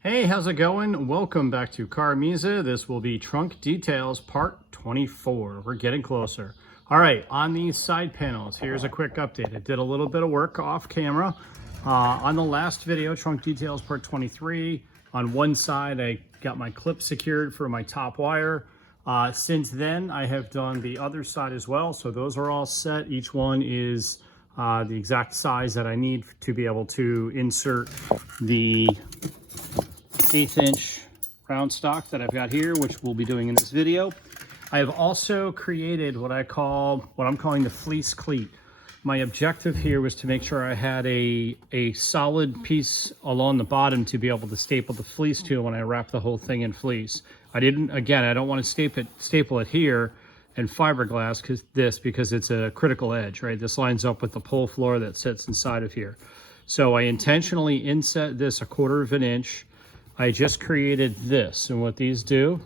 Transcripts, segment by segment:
Hey, how's it going? Welcome back to CarMiZa. This will be trunk details part 24. We're getting closer. All right, on these side panels, here's a quick update. I did a little bit of work off camera. On the last video, trunk details part 23, on one side I got my clip secured for my top wire. Since then, I have done the other side as well. So those are all set. Each one is the exact size that I need to be able to insert the 1/8 inch round stock that I've got here, which we'll be doing in this video. I have also created what I'm calling the fleece cleat. My objective here was to make sure I had a solid piece along the bottom to be able to staple the fleece to when I wrap the whole thing in fleece. I don't want to staple it here and fiberglass because it's a critical edge, right? This lines up with the pole floor that sits inside of here. So I intentionally inset this 1/4 inch. I just created this, and what these do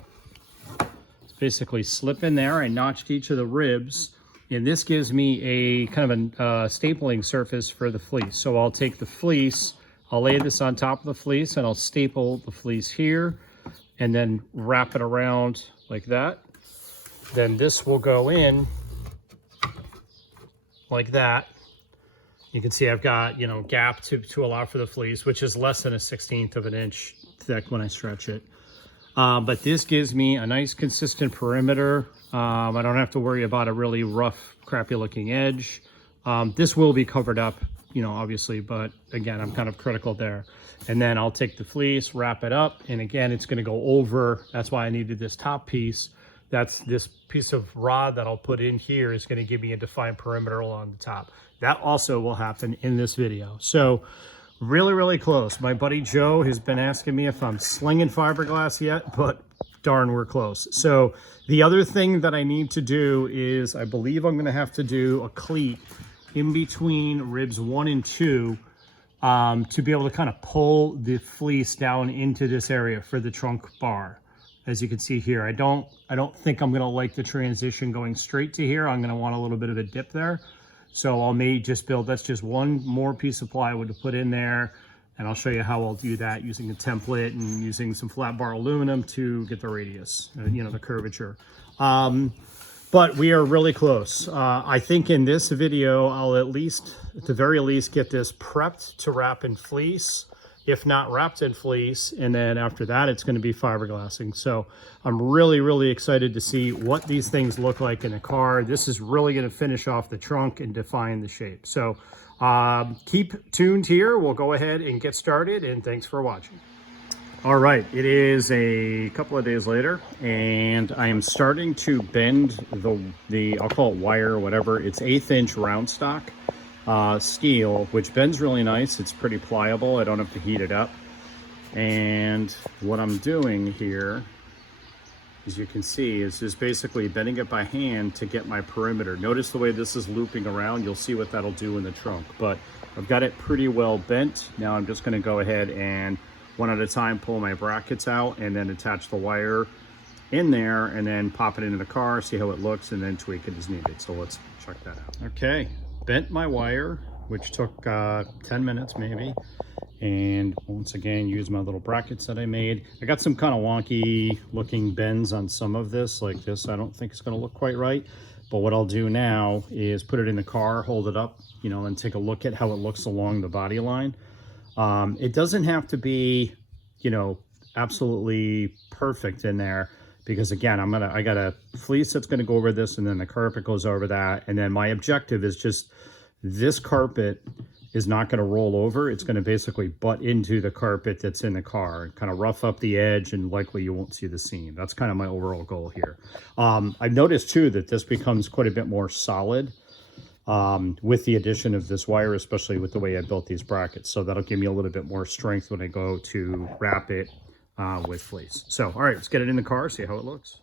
is basically slip in there. I notched each of the ribs, and this gives me a kind of a stapling surface for the fleece. So I'll take the fleece, I'll lay this on top of the fleece, and I'll staple the fleece here, and then wrap it around like that. Then this will go in like that. You can see I've got, gap to allow for the fleece, which is less than a 1/16 inch thick when I stretch it. But this gives me a nice consistent perimeter. I don't have to worry about a really rough, crappy looking edge. This will be covered up, obviously, but again, I'm kind of critical there. And then I'll take the fleece, wrap it up, and again, it's gonna go over. That's why I needed this top piece. That's this piece of rod that I'll put in here is gonna give me a defined perimeter along the top. That also will happen in this video. So really, really close. My buddy Joe has been asking me if I'm slinging fiberglass yet, but darn, we're close. So the other thing that I need to do is I believe I'm gonna have to do a cleat in between ribs 1 and 2 to be able to kind of pull the fleece down into this area for the trunk bar. As you can see here, I don't think I'm gonna like the transition going straight to here. I'm gonna want a little bit of a dip there. So that's just one more piece of plywood to put in there. And I'll show you how I'll do that using a template and using some flat bar aluminum to get the radius, the curvature. But we are really close. I think in this video, I'll at the very least, get this prepped to wrap in fleece, if not wrapped in fleece. And then after that, it's going to be fiberglassing. So I'm really, really excited to see what these things look like in a car. This is really going to finish off the trunk and define the shape. So keep tuned here. We'll go ahead and get started, and thanks for watching. All right, it is a couple of days later, and I am starting to bend the I'll call it wire or whatever. It's 1/8 inch round stock steel, which bends really nice. It's pretty pliable. I don't have to heat it up. And what I'm doing here, as you can see, is just basically bending it by hand to get my perimeter. Notice the way this is looping around. You'll see what that'll do in the trunk, but I've got it pretty well bent. Now I'm just going to go ahead and one at a time pull my brackets out and then attach the wire in there and then pop it into the car, see how it looks, and then tweak it as needed. So let's check that out. Okay, bent my wire, which took 10 minutes maybe. And once again, use my little brackets that I made. I got some kind of wonky looking bends on some of this, like this. I don't think it's gonna look quite right. But what I'll do now is put it in the car, hold it up, and take a look at how it looks along the body line. It doesn't have to be, absolutely perfect in there, because again, I got a fleece that's gonna go over this, and then the carpet goes over that. And then my objective is just, this carpet is not gonna roll over. It's gonna basically butt into the carpet that's in the car and kind of rough up the edge, and likely you won't see the seam. That's kind of my overall goal here. I've noticed too that this becomes quite a bit more solid with the addition of this wire, especially with the way I built these brackets. So that'll give me a little bit more strength when I go to wrap it with fleece. So, all right, let's get it in the car, see how it looks.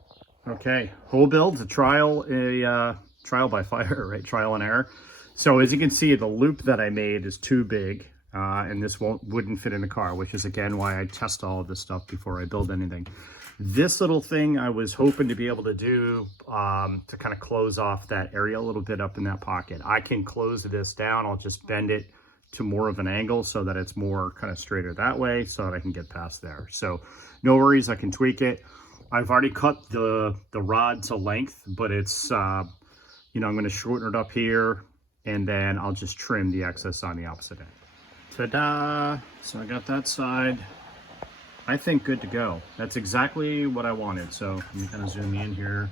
Okay, whole build, a trial by fire, right? Trial and error. So as you can see, the loop that I made is too big, and this wouldn't fit in the car, which is again why I test all of this stuff before I build anything. This little thing I was hoping to be able to do to kind of close off that area a little bit up in that pocket. I can close this down. I'll just bend it to more of an angle so that it's more kind of straighter that way so that I can get past there. So no worries, I can tweak it. I've already cut the rod to length, but it's, you know, I'm going to shorten it up here, and then I'll just trim the excess on the opposite end. Ta-da! So I got that side, I think, good to go. That's exactly what I wanted. So let me kind of zoom in here.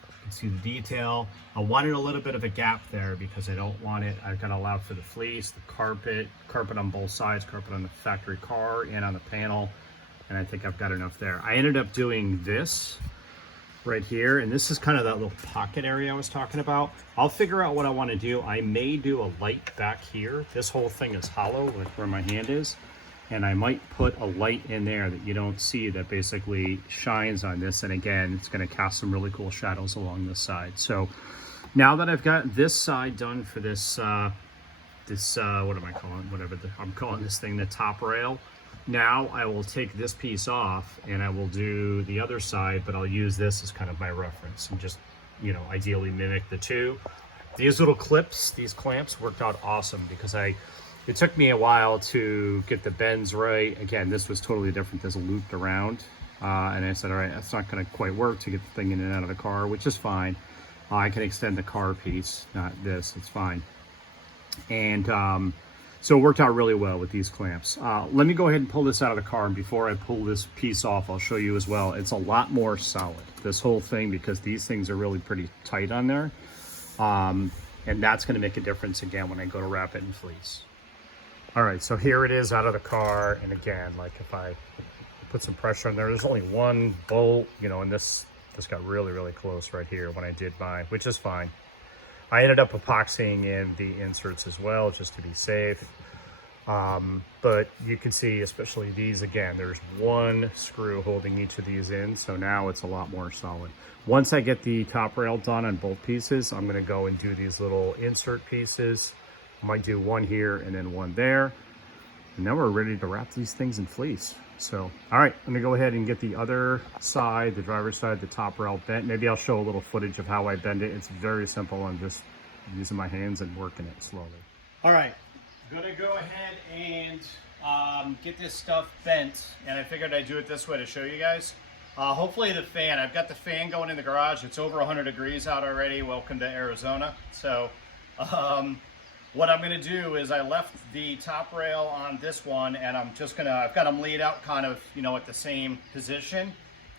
You can see the detail. I wanted a little bit of a gap there because I don't want it. I've got to allow for the fleece, the carpet on both sides, carpet on the factory car and on the panel. And I think I've got enough there. I ended up doing this right here, and this is kind of that little pocket area I was talking about. I'll figure out what I want to do. I may do a light back here. This whole thing is hollow, like where my hand is, and I might put a light in there that you don't see that basically shines on this, and again, it's going to cast some really cool shadows along this side. So now that I've got this side done for this what am I calling, I'm calling this thing the top rail. Now I will take this piece off and I will do the other side, but I'll use this as kind of my reference and just, you know, ideally mimic the two. These little clips, these clamps worked out awesome because it took me a while to get the bends right. Again, this was totally different. This looped around. And I said, all right, that's not going to quite work to get the thing in and out of the car, which is fine. I can extend the car piece, not this, it's fine. And, so it worked out really well with these clamps. Let me go ahead and pull this out of the car, and before I pull this piece off, I'll show you as well. It's a lot more solid, this whole thing, because these things are really pretty tight on there. And that's gonna make a difference again when I go to wrap it in fleece. All right, so here it is out of the car. And again, like if I put some pressure on there, there's only one bolt, you know, and this got really, really close right here when I did mine, which is fine. I ended up epoxying in the inserts as well, just to be safe. But you can see, especially these, again, there's one screw holding each of these in, so now it's a lot more solid. Once I get the top rail done on both pieces, I'm gonna go and do these little insert pieces. I might do one here and then one there. And then we're ready to wrap these things in fleece. So, all right, I'm gonna go ahead and get the other side, the driver's side, the top rail bent. Maybe I'll show a little footage of how I bend it. It's very simple. I'm just using my hands and working it slowly. All right, gonna go ahead and get this stuff bent. And I figured I'd do it this way to show you guys. Hopefully the fan, I've got the fan going in the garage. It's over 100 degrees out already. Welcome to Arizona. So, what I'm gonna do is I left the top rail on this one, and I'm just gonna, I've got them laid out kind of, you know, at the same position.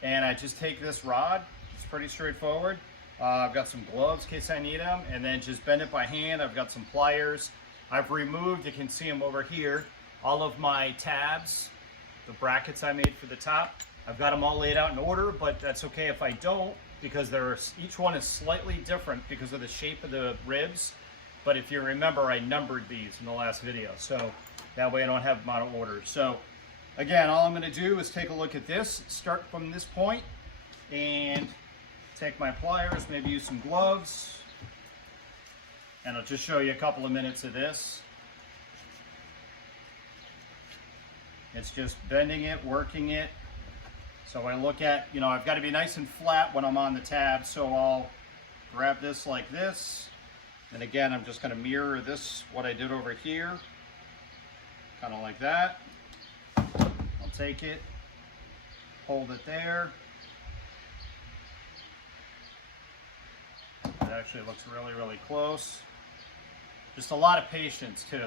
And I just take this rod, it's pretty straightforward. I've got some gloves in case I need them, and then just bend it by hand. I've got some pliers. I've removed, you can see them over here, all of my tabs, the brackets I made for the top. I've got them all laid out in order, but that's okay if I don't, because each one is slightly different because of the shape of the ribs. But if you remember, I numbered these in the last video, so that way I don't have them out of order. So again, all I'm gonna do is take a look at this, start from this point, and take my pliers, maybe use some gloves, and I'll just show you a couple of minutes of this. It's just bending it, working it. So I look at, you know, I've got to be nice and flat when I'm on the tab, so I'll grab this like this. And again, I'm just going to mirror this, what I did over here, kind of like that. I'll take it, hold it there. It actually looks really, really close. Just a lot of patience too.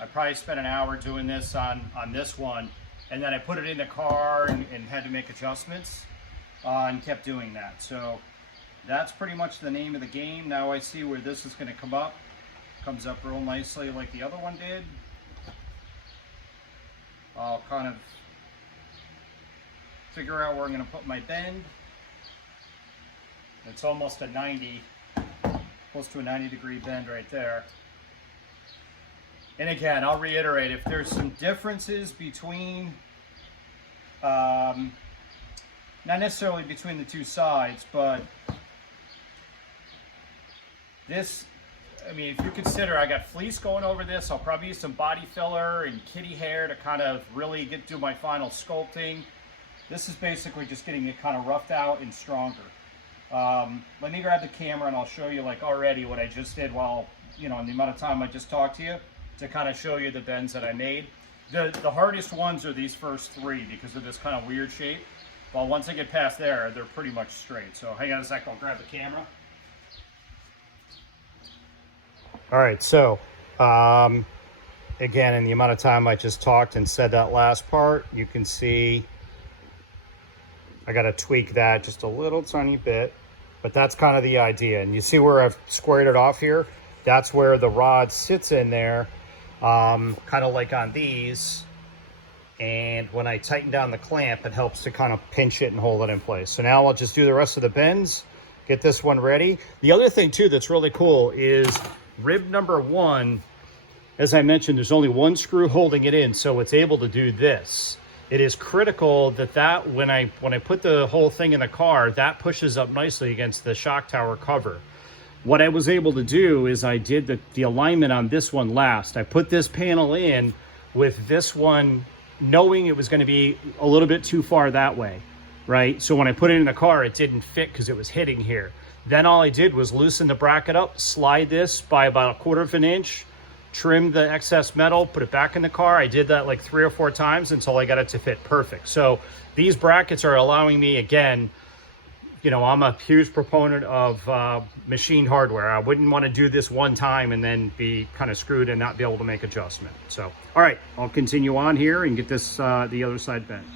I probably spent an hour doing this on this one, and then I put it in the car and had to make adjustments and kept doing that. So that's pretty much the name of the game. Now I see where this is going to come up. Comes up real nicely like the other one did. I'll kind of figure out where I'm going to put my bend. It's almost a 90, close to a 90-degree bend right there. And again, I'll reiterate, if there's some differences between, not necessarily between the two sides, but this, I mean, if you consider I got fleece going over this, I'll probably use some body filler and kitty hair to kind of really do my final sculpting. This is basically just getting it kind of roughed out and stronger. Let me grab the camera and I'll show you like already what I just did while, you know, in the amount of time I just talked to you. to kind of show you the bends that I made. The hardest ones are these first three because of this kind of weird shape. Well, once I get past there, they're pretty much straight. So hang on a second, I'll grab the camera. All right, so again, in the amount of time I just talked and said that last part, you can see I got to tweak that just a little tiny bit, but that's kind of the idea. And you see where I've squared it off here? That's where the rod sits in there, kind of like on these. And when I tighten down the clamp, it helps to kind of pinch it and hold it in place. So now I'll just do the rest of the bends, get this one ready. The other thing too that's really cool is rib number 1, as I mentioned, there's only one screw holding it in, so it's able to do this. It is critical that when I put the whole thing in the car, that pushes up nicely against the shock tower cover. What I was able to do is I did the alignment on this one last. I put this panel in with this one, knowing it was going to be a little bit too far that way, right? So when I put it in the car, it didn't fit because it was hitting here. Then all I did was loosen the bracket up, slide this by about 1/4 of an inch, trim the excess metal, put it back in the car. I did that like 3 or 4 times until I got it to fit perfect. So these brackets are allowing me, again, you know, I'm a huge proponent of machined hardware. I wouldn't want to do this one time and then be kind of screwed and not be able to make adjustment. So, all right, I'll continue on here and get this, the other side bent.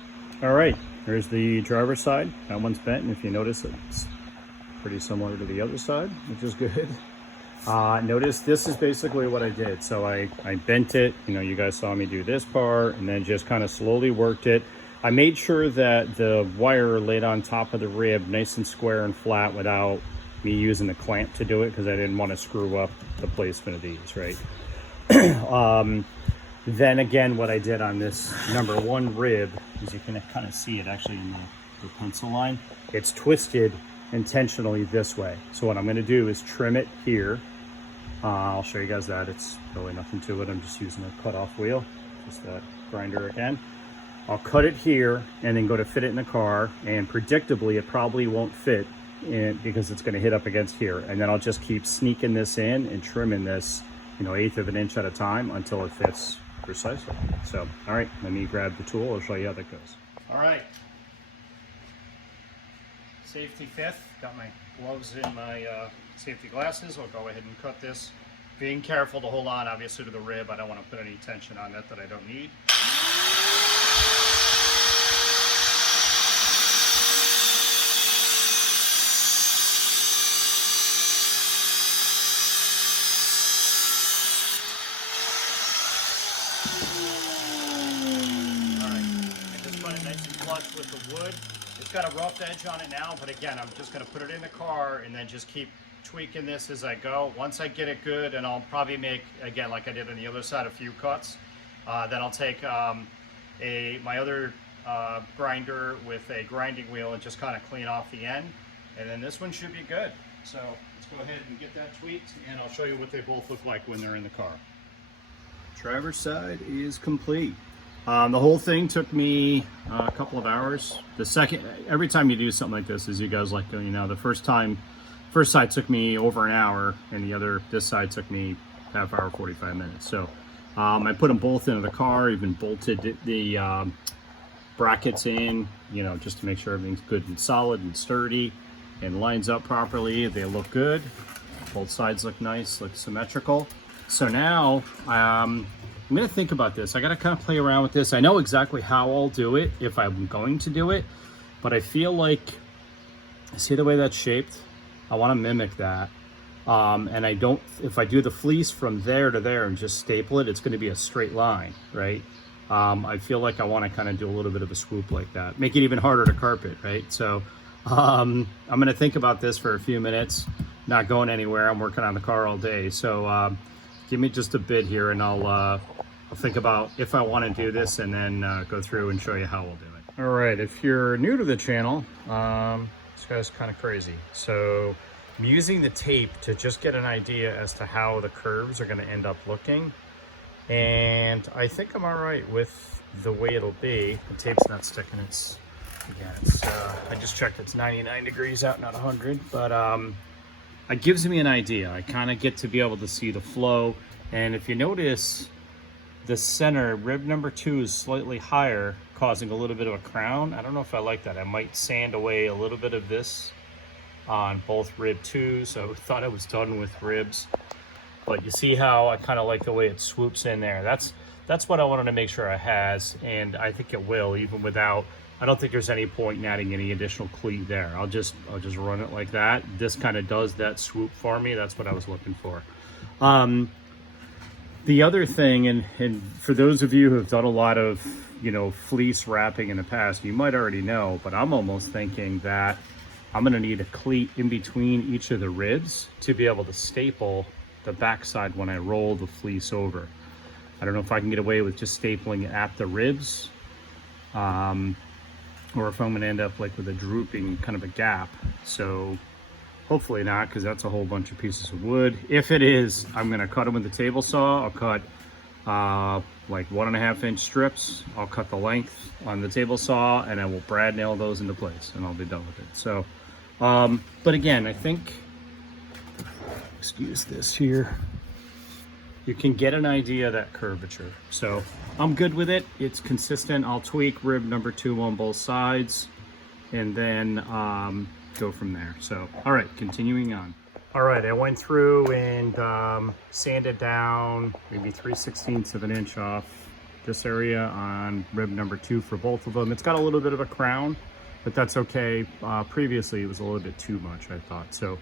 All right, here's the driver's side. That one's bent, and if you notice, it's pretty similar to the other side, which is good. Notice this is basically what I did. So I bent it, you know, you guys saw me do this part and then just kind of slowly worked it. I made sure that the wire laid on top of the rib nice and square and flat without me using the clamp to do it because I didn't want to screw up the placement of these, right? Then again, what I did on this number 1 rib is you can kind of see it actually in the pencil line. It's twisted intentionally this way. So what I'm going to do is trim it here. I'll show you guys that. It's really nothing to it. I'm just using a cutoff wheel, just that grinder again. I'll cut it here and then go to fit it in the car, and predictably it probably won't fit in because it's going to hit up against here. And then I'll just keep sneaking this in and trimming this, you know, 1/8 of an inch at a time until it fits precisely. So, all right, let me grab the tool. I'll show you how that goes. All right. Safety fifth, got my gloves in my safety glasses. I'll go ahead and cut this. Being careful to hold on, obviously, to the rib. I don't want to put any tension on that I don't need. All right, I just run it nice and flush with the wood. It's got a rough edge on it now, but again, I'm just going to put it in the car and then just keep tweaking this as I go. Once I get it good, and I'll probably make, again, like I did on the other side, a few cuts. Then I'll take my other grinder with a grinding wheel and just kind of clean off the end. And then this one should be good. So let's go ahead and get that tweaked, and I'll show you what they both look like when they're in the car. Driver's side is complete. The whole thing took me a couple of hours. Every time you do something like this, as you guys like, you know, the first side took me over an hour, and this side took me half hour, 45 minutes. So I put them both into the car, even bolted the brackets in, you know, just to make sure everything's good and solid and sturdy and lines up properly. They look good. Both sides look nice, look symmetrical. So now I'm going to think about this. I got to kind of play around with this. I know exactly how I'll do it if I'm going to do it, but I feel like, see the way that's shaped? I want to mimic that. And if I do the fleece from there to there and just staple it, it's going to be a straight line, right? I feel like I want to kind of do a little bit of a swoop like that. Make it even harder to carpet, right? So I'm going to think about this for a few minutes, not going anywhere. I'm working on the car all day. So give me just a bit here, and I'll think about if I want to do this, and then go through and show you how we'll do it. All right, if you're new to the channel, this guy's kind of crazy. So I'm using the tape to just get an idea as to how the curves are going to end up looking. And I think I'm all right with the way it'll be. The tape's not sticking. I just checked, it's 99 degrees out, not 100, but it gives me an idea. I kind of get to be able to see the flow. And if you notice, the center, rib number 2 is slightly higher, causing a little bit of a crown. I don't know if I like that. I might sand away a little bit of this on both rib 2. So I thought I was done with ribs. But you see how I kind of like the way it swoops in there. That's what I wanted to make sure it has, and I think it will, even without, I don't think there's any point in adding any additional cleat there. I'll just run it like that. This kind of does that swoop for me. That's what I was looking for. The other thing, and for those of you who have done a lot of, you know, fleece wrapping in the past, you might already know, but I'm almost thinking that I'm gonna need a cleat in between each of the ribs to be able to staple the backside when I roll the fleece over. I don't know if I can get away with just stapling it at the ribs, or if I'm gonna end up like with a drooping kind of a gap. So hopefully not, because that's a whole bunch of pieces of wood. If it is, I'm gonna cut them with the table saw. I'll cut like 1.5 inch strips. I'll cut the length on the table saw, and I will brad nail those into place, and I'll be done with it. So, but again, I think, excuse this here, you can get an idea of that curvature. So I'm good with it. It's consistent. I'll tweak rib number 2 on both sides, and then go from there. So, all right, continuing on. All right, I went through and sanded down maybe 3/16 of an inch off this area on rib number 2 for both of them. It's got a little bit of a crown, but that's okay. Previously, it was a little bit too much, I thought. So,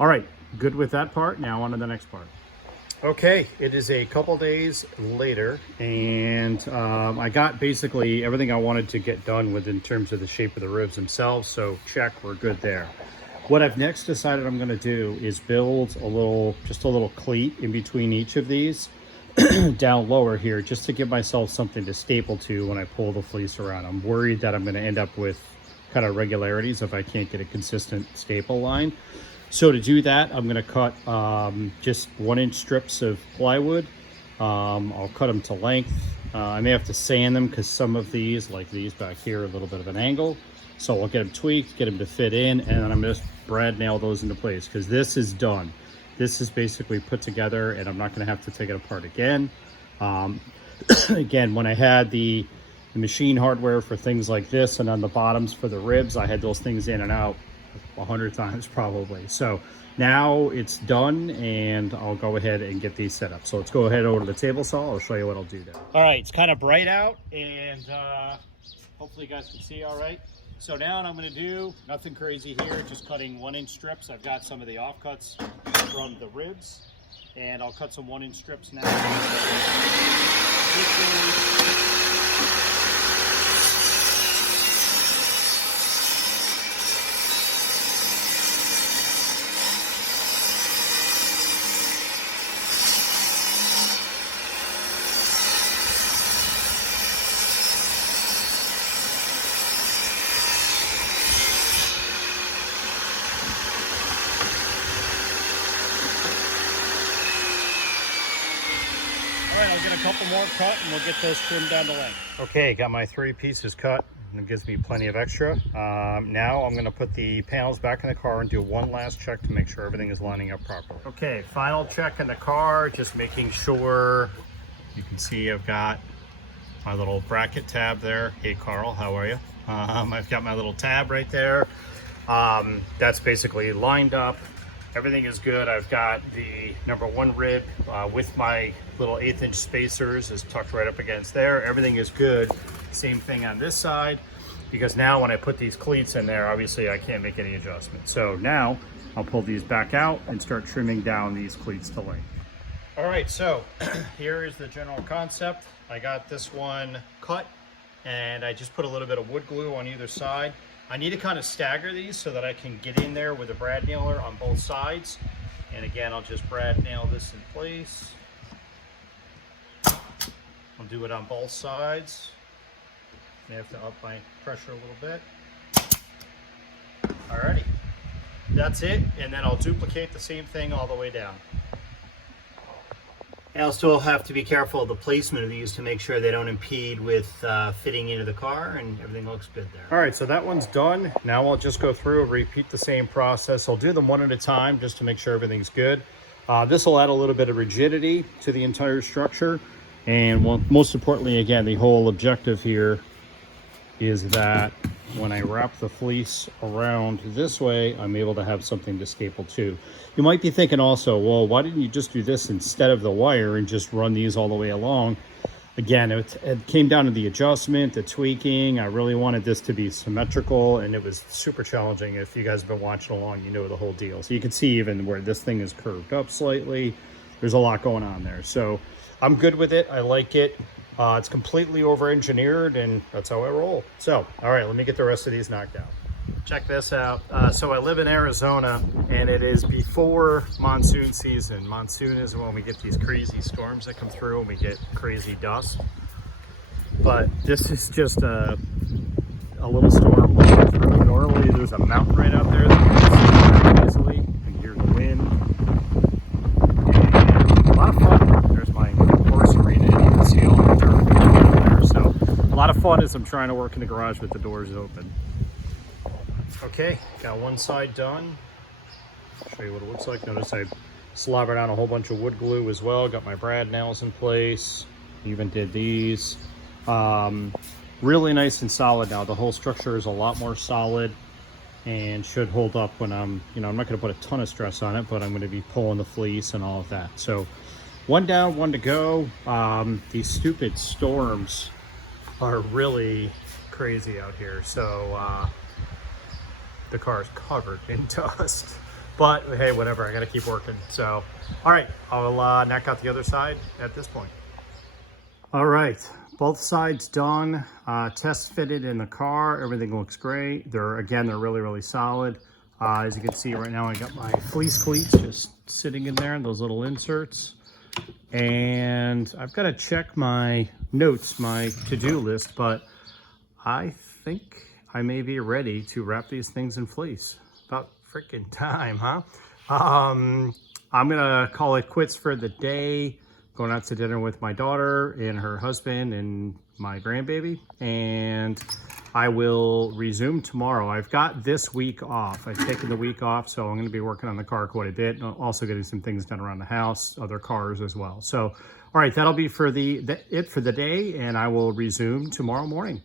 all right, good with that part. Now on to the next part. Okay, it is a couple days later, and I got basically everything I wanted to get done with in terms of the shape of the ribs themselves, so check, we're good there. What I've next decided I'm gonna do is build just a little cleat in between each of these down lower here, just to give myself something to staple to when I pull the fleece around. I'm worried that I'm gonna end up with kind of irregularities if I can't get a consistent staple line. So to do that, I'm gonna cut just 1-inch strips of plywood. I'll cut them to length. I may have to sand them because some of these, like these back here, are a little bit of an angle. So I'll get them tweaked, get them to fit in, and then I'm gonna just brad nail those into place, because this is done. This is basically put together, and I'm not gonna have to take it apart again. Again, when I had the machine hardware for things like this, and on the bottoms for the ribs, I had those things in and out 100 times probably. So now it's done, and I'll go ahead and get these set up. So let's go ahead over to the table saw. I'll show you what I'll do there. All right, it's kind of bright out, and hopefully you guys can see all right. So now what I'm going to do, nothing crazy here, just cutting 1-inch strips. I've got some of the offcuts from the ribs, and I'll cut some 1-inch strips now. All right, I'll get a couple more cut and we'll get those trimmed down to length. Okay, got my 3 pieces cut, and it gives me plenty of extra. Now I'm gonna put the panels back in the car and do one last check to make sure everything is lining up properly. Okay, final check in the car, just making sure. You can see I've got my little bracket tab there. Hey Carl, how are you? I've got my little tab right there. That's basically lined up. Everything is good. I've got the number 1 rib with my little 1/8 inch spacers is tucked right up against there. Everything is good. Same thing on this side, because now when I put these cleats in there, obviously I can't make any adjustments. So now I'll pull these back out and start trimming down these cleats to length. All right, so here is the general concept. I got this one cut, and I just put a little bit of wood glue on either side. I need to kind of stagger these so that I can get in there with a brad nailer on both sides. And again, I'll just brad nail this in place. I'll do it on both sides. May have to up my pressure a little bit. Alrighty, that's it. And then I'll duplicate the same thing all the way down. I'll still have to be careful of the placement of these to make sure they don't impede with fitting into the car, and everything looks good there. All right, so that one's done. Now I'll just go through and repeat the same process. I'll do them one at a time just to make sure everything's good. This will add a little bit of rigidity to the entire structure. And most importantly, again, the whole objective here is that when I wrap the fleece around this way, I'm able to have something to staple to. You might be thinking also, well, why didn't you just do this instead of the wire and just run these all the way along? Again, it came down to the adjustment, the tweaking. I really wanted this to be symmetrical, and it was super challenging. If you guys have been watching along, you know the whole deal. So you can see even where this thing is curved up slightly. There's a lot going on there. So I'm good with it. I like it. It's completely over-engineered, and that's how I roll. So, all right, let me get the rest of these knocked out. Check this out. So I live in Arizona, and it is before monsoon season. Monsoon is when we get these crazy storms that come through and we get crazy dust. But this is just a little storm blowing through. Normally there's a mountain right out there that you can see very easily. You can hear the wind. And a lot of fun. There's my horse arena. You can see all the dirt out there. So a lot of fun as I'm trying to work in the garage with the doors open. Okay, got one side done. I'll show you what it looks like. Notice I slobbered on a whole bunch of wood glue as well. Got my brad nails in place. Even did these. Really nice and solid now. The whole structure is a lot more solid and should hold up when I'm not going to put a ton of stress on it, but I'm going to be pulling the fleece and all of that. So one down, one to go. These stupid storms are really crazy out here. So, the car is covered in dust, but hey, whatever, I gotta keep working. So, all right, I'll knock out the other side at this point. All right, both sides done. Test fitted in the car. Everything looks great. They're really, really solid. As you can see right now, I got my fleece cleats just sitting in there, those little inserts. And I've got to check my notes, my to-do list, but I think I may be ready to wrap these things in fleece. About freaking time, huh? I'm gonna call it quits for the day. Going out to dinner with my daughter and her husband and my grandbaby, and I will resume tomorrow. I've got this week off. I've taken the week off, so I'm gonna be working on the car quite a bit, and also getting some things done around the house, other cars as well. So, all right, that'll be for it for the day, and I will resume tomorrow morning.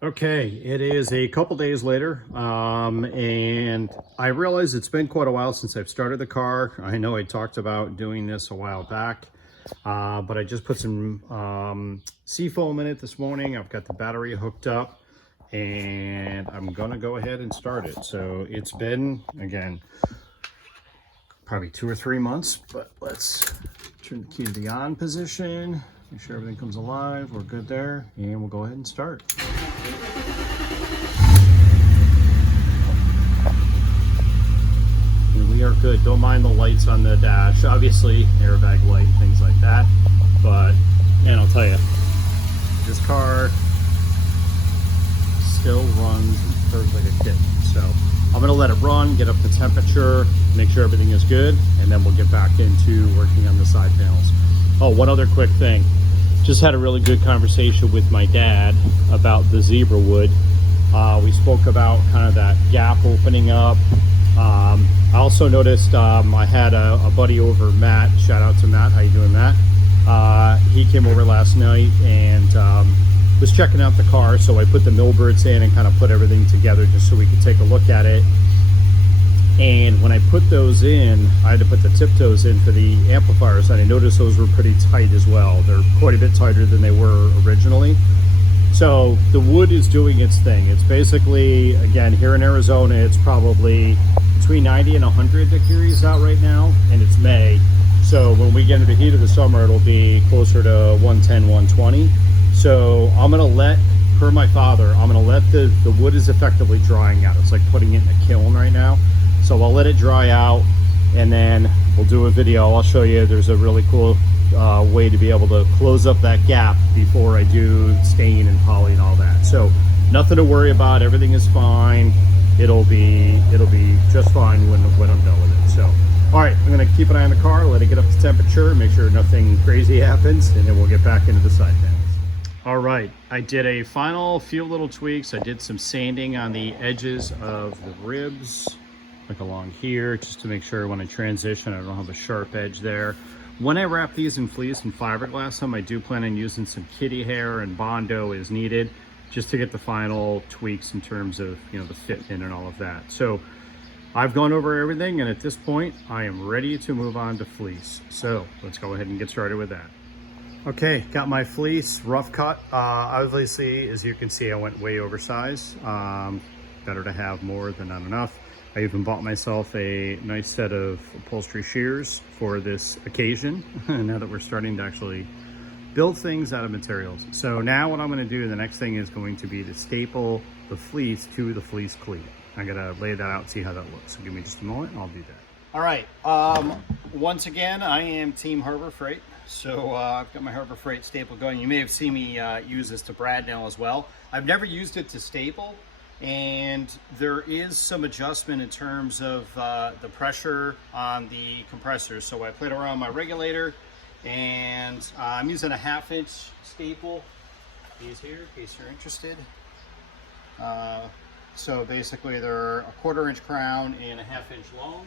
Okay, it is a couple days later, and I realize it's been quite a while since I've started the car. I know I talked about doing this a while back, but I just put some seafoam in it this morning. I've got the battery hooked up, and I'm gonna go ahead and start it. So it's been, again, probably 2 or 3 months, but let's turn the key to the on position, make sure everything comes alive. We're good there, and we'll go ahead and start. We are good. Don't mind the lights on the dash. Obviously, airbag light, things like that. But, man, I'll tell you, this car still runs and purrs like a kitten. So I'm going to let it run, get up the temperature, make sure everything is good, and then we'll get back into working on the side panels. Oh, one other quick thing. Just had a really good conversation with my dad about the zebra wood. We spoke about kind of that gap opening up. I also noticed I had a buddy over, Matt. Shout out to Matt. How you doing, Matt? He came over last night and was checking out the car. So I put the millbirds in and kind of put everything together just so we could take a look at it. And when I put those in, I had to put the tiptoes in for the amplifiers, and I noticed those were pretty tight as well. They're quite a bit tighter than they were originally. So the wood is doing its thing. It's basically, again, here in Arizona, it's probably between 90 and 100 degrees out right now, and it's May. So when we get into the heat of the summer, it'll be closer to 110, 120. So I'm gonna let, per my father, I'm gonna let the wood is effectively drying out. It's like putting it in a kiln right now. So I'll let it dry out, and then we'll do a video. I'll show you, there's a really cool way to be able to close up that gap before I do stain and poly and all that. So nothing to worry about, everything is fine. It'll be just fine when I'm done with it. So, all right, I'm gonna keep an eye on the car, let it get up to temperature, make sure nothing crazy happens, and then we'll get back into the side panels. All right, I did a final few little tweaks. I did some sanding on the edges of the ribs like along here, just to make sure when I transition, I don't have a sharp edge there. When I wrap these in fleece and fiberglass some, I do plan on using some kitty hair and Bondo as needed, just to get the final tweaks in terms of, you know, the fitment and all of that. So I've gone over everything, and at this point, I am ready to move on to fleece. So let's go ahead and get started with that. Okay, got my fleece rough cut. Obviously, as you can see, I went way oversized. Better to have more than not enough. I even bought myself a nice set of upholstery shears for this occasion, now that we're starting to actually build things out of materials. So now what I'm going to do, the next thing is going to be to staple the fleece to the fleece cleat. I gotta lay that out and see how that looks. So give me just a moment and I'll do that. All right, once again, I am Team Harbor Freight. So I've got my Harbor Freight staple going. You may have seen me use this to brad nail as well. I've never used it to staple, and there is some adjustment in terms of the pressure on the compressor. So I played around my regulator, and I'm using a 1/2 inch staple. These here, in case you're interested. So basically they're a 1/4 inch crown and a 1/2 inch long.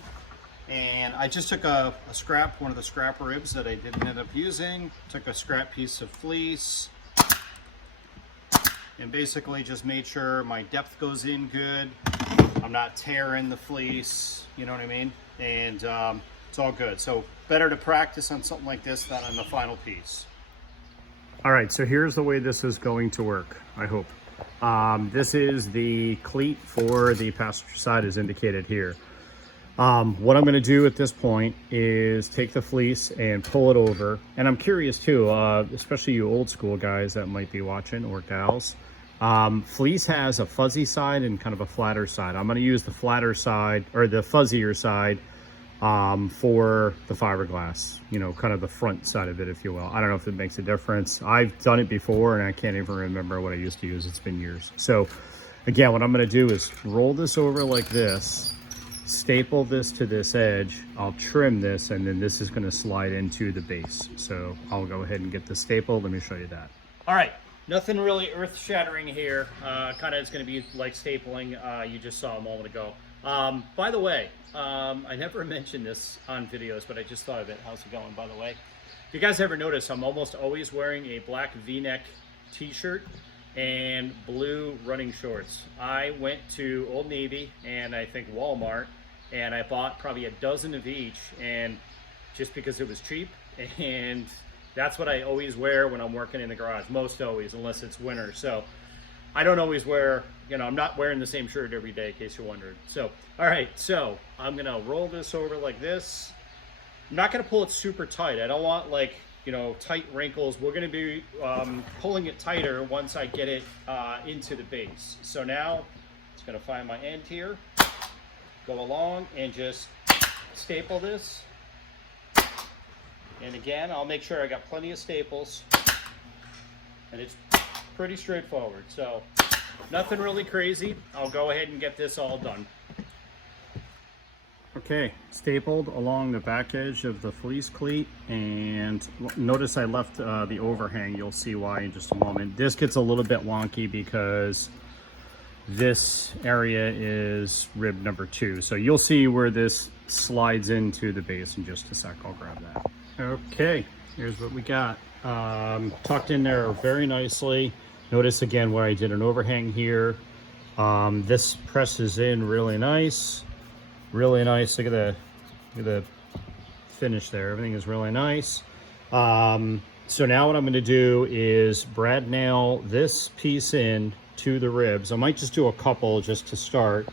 And I just took a scrap, one of the scrap ribs that I didn't end up using, took a scrap piece of fleece, and basically just made sure my depth goes in good. I'm not tearing the fleece, you know what I mean? And it's all good. So better to practice on something like this than on the final piece. All right, so here's the way this is going to work, I hope. This is the cleat for the passenger side as indicated here. What I'm going to do at this point is take the fleece and pull it over. And I'm curious too, especially you old school guys that might be watching, or gals. Fleece has a fuzzy side and kind of a flatter side. I'm going to use the flatter side, or the fuzzier side, for the fiberglass, you know, kind of the front side of it, if you will. I don't know if it makes a difference. I've done it before and I can't even remember what I used to use. It's been years. So again, what I'm going to do is roll this over like this, staple this to this edge. I'll trim this, and then this is going to slide into the base. So I'll go ahead and get the staple. Let me show you that. All right. Nothing really earth-shattering here. Kind of it's going to be like stapling you just saw a moment ago. By the way, I never mentioned this on videos, but I just thought of it. How's it going, by the way? If you guys ever notice, I'm almost always wearing a black V-neck t-shirt and blue running shorts. I went to Old Navy and I think Walmart, and I bought probably a dozen of each, and just because it was cheap, and that's what I always wear when I'm working in the garage, most always, unless it's winter. So I don't always wear, you know, I'm not wearing the same shirt every day, in case you're wondering. So, all right, so I'm gonna roll this over like this. I'm not gonna pull it super tight. I don't want, like, you know, tight wrinkles. We're gonna be pulling it tighter once I get it into the base. So now it's gonna find my end here, go along and just staple this. And again, I'll make sure I got plenty of staples, and it's pretty straightforward. So nothing really crazy. I'll go ahead and get this all done. Okay, stapled along the back edge of the fleece cleat, and notice I left the overhang. You'll see why in just a moment. This gets a little bit wonky because this area is rib number 2. So you'll see where this slides into the base in just a sec. I'll grab that. Okay, here's what we got. Tucked in there very nicely. Notice again where I did an overhang here. This presses in really nice. Really nice. Look at the finish there. Everything is really nice. So now what I'm going to do is brad nail this piece in to the ribs. I might just do a couple just to start,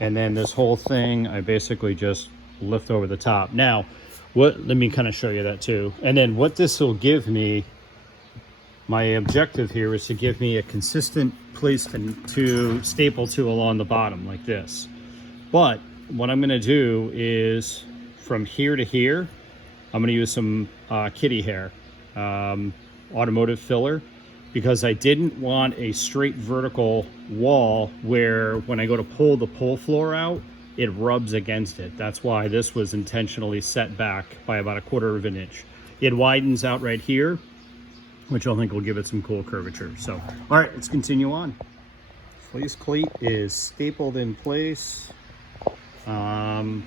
and then this whole thing I basically just lift over the top. Now, let me kind of show you that too. And then what this will give me, my objective here is to give me a consistent place to staple to along the bottom like this. But what I'm going to do is from here to here, I'm going to use some kitty hair, automotive filler, because I didn't want a straight vertical wall where when I go to pull the pull floor out, it rubs against it. That's why this was intentionally set back by about 1/4 of an inch. It widens out right here, which I think will give it some cool curvature. So, all right, let's continue on. Fleece cleat is stapled in place. And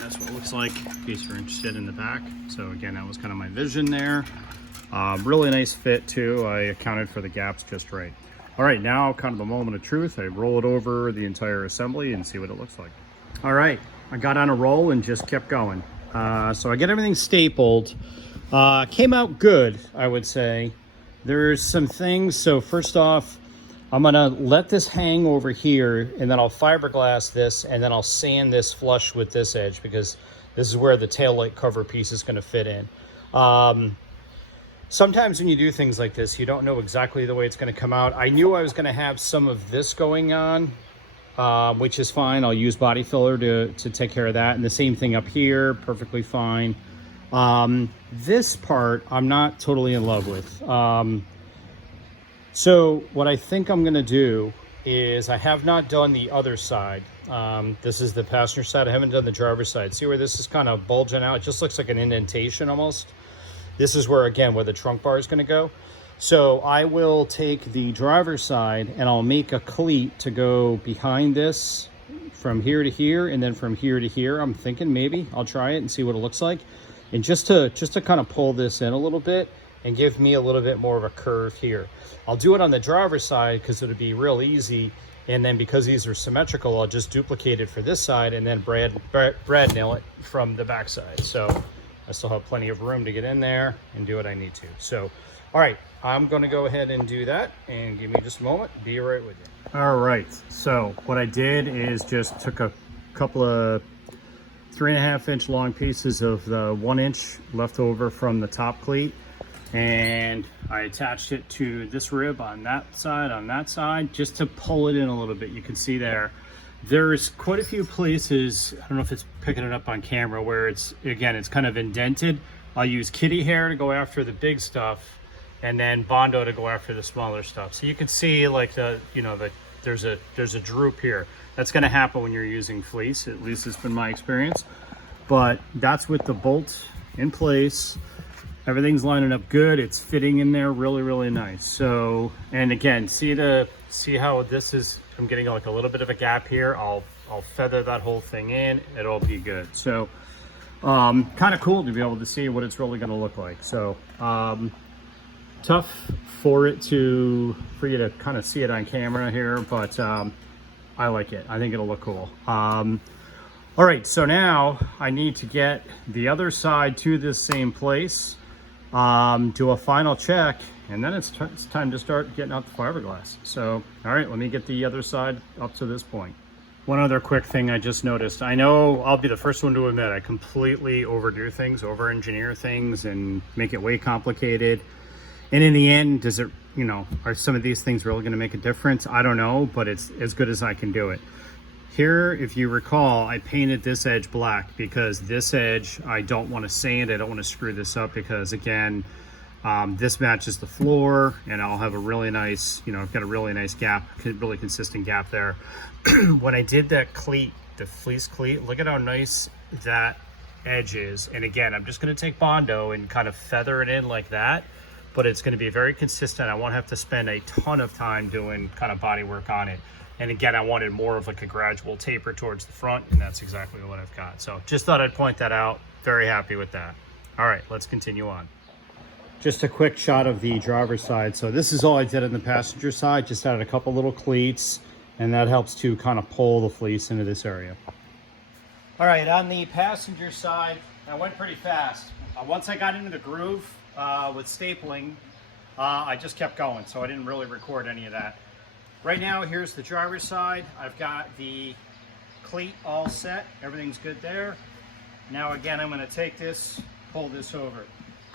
that's what it looks like in case you're interested in the back. So again, that was kind of my vision there. Really nice fit too. I accounted for the gaps just right. All right, now kind of the moment of truth. I roll it over the entire assembly and see what it looks like. All right, I got on a roll and just kept going. So I get everything stapled. Came out good, I would say. There's some things. So first off, I'm gonna let this hang over here, and then I'll fiberglass this, and then I'll sand this flush with this edge, because this is where the taillight cover piece is gonna fit in. Sometimes when you do things like this, you don't know exactly the way it's gonna come out. I knew I was gonna have some of this going on, which is fine. I'll use body filler to take care of that. And the same thing up here, perfectly fine. This part, I'm not totally in love with. So what I think I'm gonna do is, I have not done the other side. This is the passenger side. I haven't done the driver's side. See where this is kind of bulging out? It just looks like an indentation almost. This is where, again, where the trunk bar is gonna go. So I will take the driver's side and I'll make a cleat to go behind this from here to here, and then from here to here. I'm thinking maybe I'll try it and see what it looks like. And just to kind of pull this in a little bit and give me a little bit more of a curve here. I'll do it on the driver's side because it'll be real easy. And then because these are symmetrical, I'll just duplicate it for this side and then brad nail it from the back side. So I still have plenty of room to get in there and do what I need to. So, all right, I'm gonna go ahead and do that, and give me just a moment, be right with you. All right, so what I did is just took a couple of 3.5 inch long pieces of the 1 inch left over from the top cleat, and I attached it to this rib on that side, just to pull it in a little bit. You can see there's quite a few places, I don't know if it's picking it up on camera, where it's kind of indented. I'll use kitty hair to go after the big stuff, and then Bondo to go after the smaller stuff. So you can see like there's a droop here. That's gonna happen when you're using fleece, at least it's been my experience. But that's with the bolt in place. Everything's lining up good. It's fitting in there really, really nice. So, and again, see how this is, I'm getting like a little bit of a gap here. I'll feather that whole thing in. It'll be good. So, kind of cool to be able to see what it's really going to look like. So, tough for you to kind of see it on camera here, but I like it. I think it'll look cool. All right, so now I need to get the other side to this same place. Do a final check, and then it's time to start getting out the fiberglass. So, all right, let me get the other side up to this point. One other quick thing I just noticed. I know I'll be the first one to admit I completely overdo things, over-engineer things, and make it way complicated. And in the end, does it, are some of these things really gonna make a difference? I don't know, but it's as good as I can do it. Here, if you recall, I painted this edge black because this edge, I don't want to sand. I don't want to screw this up because, again, this matches the floor, and I'll have a really nice, I've got a really nice gap, really consistent gap there. When I did that cleat, the fleece cleat, look at how nice that edge is. And again, I'm just going to take Bondo and kind of feather it in like that, but it's going to be very consistent. I won't have to spend a ton of time doing kind of body work on it. And again, I wanted more of like a gradual taper towards the front, and that's exactly what I've got. So just thought I'd point that out. Very happy with that. All right, let's continue on. Just a quick shot of the driver's side. So this is all I did on the passenger side. Just added a couple little cleats, and that helps to kind of pull the fleece into this area. All right, on the passenger side, I went pretty fast. Once I got into the groove with stapling, I just kept going. So I didn't really record any of that. Right now, here's the driver's side. I've got the cleat all set. Everything's good there. Now, again, I'm going to take this, pull this over.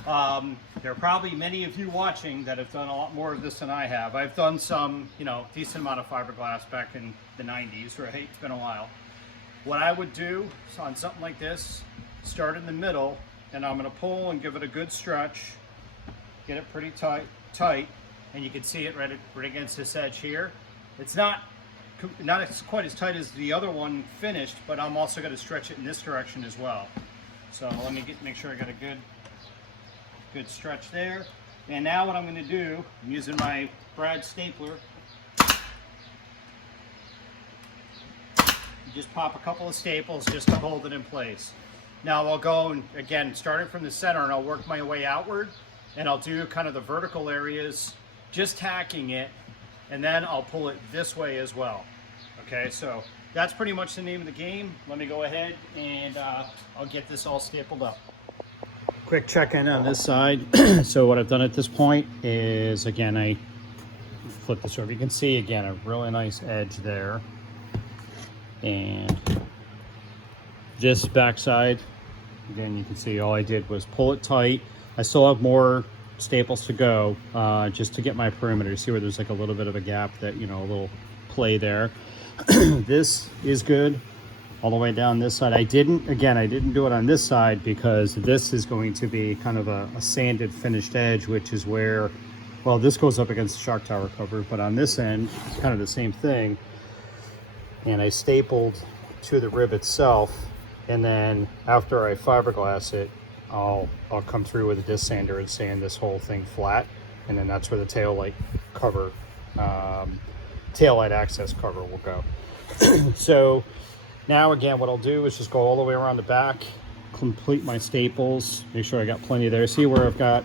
There are probably many of you watching that have done a lot more of this than I have. I've done some, decent amount of fiberglass back in the 90s, right? It's been a while. What I would do on something like this, start in the middle, and I'm going to pull and give it a good stretch. Get it pretty tight. And you can see it right against this edge here. It's not quite as tight as the other one finished, but I'm also going to stretch it in this direction as well. So let me make sure I got a good stretch there. And now what I'm going to do, I'm using my brad stapler, You just pop a couple of staples just to hold it in place. Now I'll go, and again, starting from the center, and I'll work my way outward, and I'll do kind of the vertical areas, just tacking it, and then I'll pull it this way as well. Okay, so that's pretty much the name of the game. Let me go ahead and I'll get this all stapled up. Quick check-in on this side. So what I've done at this point is, again, I flip this over. You can see, again, a really nice edge there. And this backside, again, you can see all I did was pull it tight. I still have more staples to go, just to get my perimeter. See where there's like a little bit of a gap, that, you know, a little play there. This is good all the way down this side. I didn't do it on this side because this is going to be kind of a sanded finished edge, which is where, well, this goes up against the shock tower cover, but on this end it's kind of the same thing. And I stapled to the rib itself, and then after I fiberglass it, I'll come through with a disc sander and sand this whole thing flat, and then that's where the tail light cover, tail light access cover will go. So now, again, what I'll do is just go all the way around the back, complete my staples, make sure I got plenty there. See where I've got,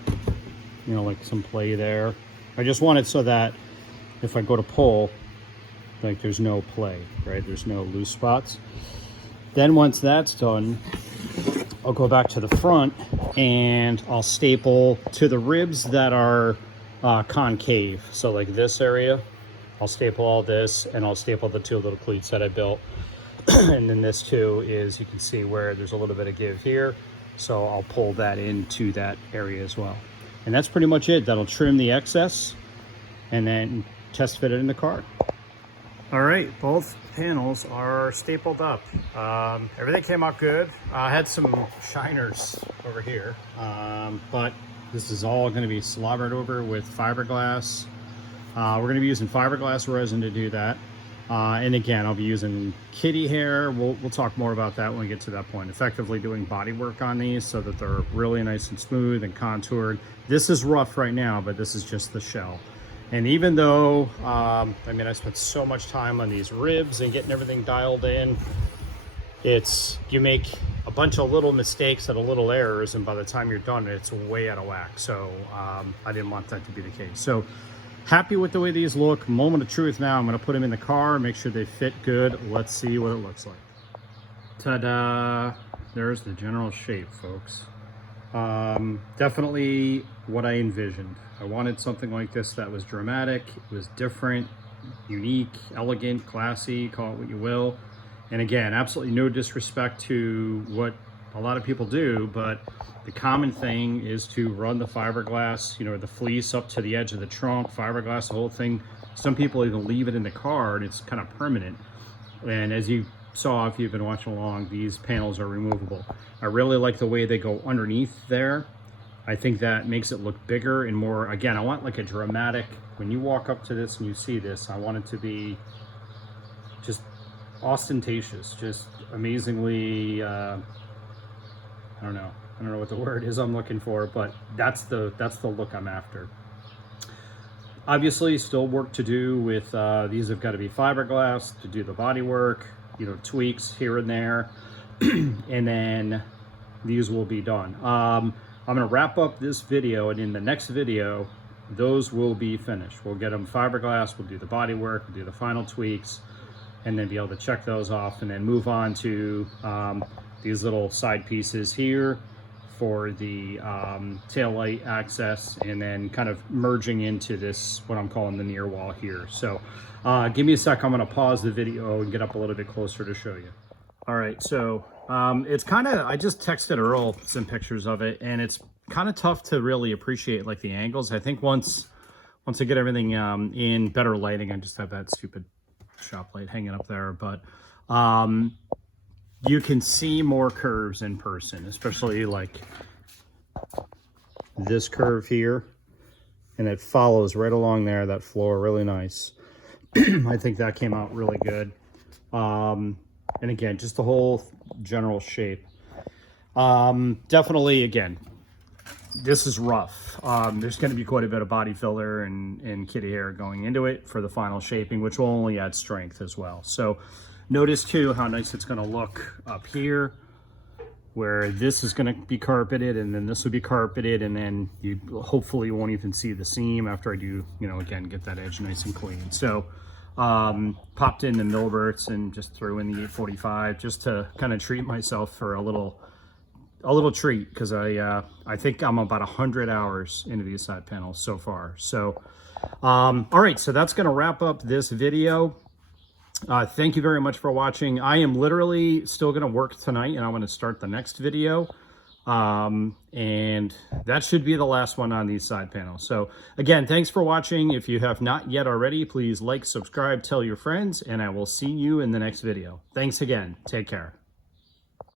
you know, like some play there. I just want it so that if I go to pull, like, there's no play, right? There's no loose spots. Then once that's done, I'll go back to the front and I'll staple to the ribs that are concave. So like this area, I'll staple all this, and I'll staple the two little cleats that I built. And then this too is, you can see where there's a little bit of give here. So I'll pull that into that area as well. And that's pretty much it. That'll trim the excess and then test fit it in the car. All right, both panels are stapled up. Everything came out good. I had some shiners over here, but this is all going to be slobbered over with fiberglass. We're going to be using fiberglass resin to do that. And again, I'll be using kitty hair. We'll talk more about that when we get to that point. Effectively doing body work on these so that they're really nice and smooth and contoured. This is rough right now, but this is just the shell. And even though, I mean, I spent so much time on these ribs and getting everything dialed in, you make a bunch of little mistakes and little errors, and by the time you're done, it's way out of whack. So I didn't want that to be the case. So happy with the way these look. Moment of truth now. I'm going to put them in the car, make sure they fit good. Let's see what it looks like. Ta-da! There's the general shape, folks. Definitely what I envisioned. I wanted something like this that was dramatic, it was different, unique, elegant, classy, call it what you will. And again, absolutely no disrespect to what a lot of people do, but the common thing is to run the fiberglass, you know, the fleece up to the edge of the trunk, fiberglass the whole thing. Some people even leave it in the car and it's kind of permanent. And as you saw, if you've been watching along, these panels are removable. I really like the way they go underneath there. I think that makes it look bigger and more, again, I want like a dramatic, when you walk up to this and you see this, I want it to be just ostentatious, just amazingly, I don't know what the word is I'm looking for, but that's the look I'm after. Obviously, still work to do with, these have got to be fiberglass to do the body work, you know, tweaks here and there, and then these will be done. I'm going to wrap up this video, and in the next video, those will be finished. We'll get them fiberglass, we'll do the body work, we'll do the final tweaks, and then be able to check those off, and then move on to these little side pieces here for the tail light access, and then kind of merging into this, what I'm calling the near wall here. So give me a sec, I'm going to pause the video and get up a little bit closer to show you. All right, so it's kind of, I just texted Earl some pictures of it, and it's kind of tough to really appreciate like the angles. I think once I get everything in better lighting, I just have that stupid shop light hanging up there, but you can see more curves in person, especially like this curve here, and it follows right along there, that floor, really nice. I think that came out really good. And again, just the whole general shape. Definitely, again, this is rough. There's going to be quite a bit of body filler and kitty hair going into it for the final shaping, which will only add strength as well. So Notice too how nice it's going to look up here, where this is going to be carpeted, and then this will be carpeted, and then you hopefully won't even see the seam after I do, you know, again, get that edge nice and clean. So popped in the Milberts and just threw in the 845 just to kind of treat myself for a little treat, because I think I'm about 100 hours into these side panels so far. So all right, so that's going to wrap up this video. Thank you very much for watching. I am literally still going to work tonight, and I'm going to start the next video. And that should be the last one on these side panels. So again, thanks for watching. If you have not yet already, please like, subscribe, tell your friends, and I will see you in the next video. Thanks again. Take care.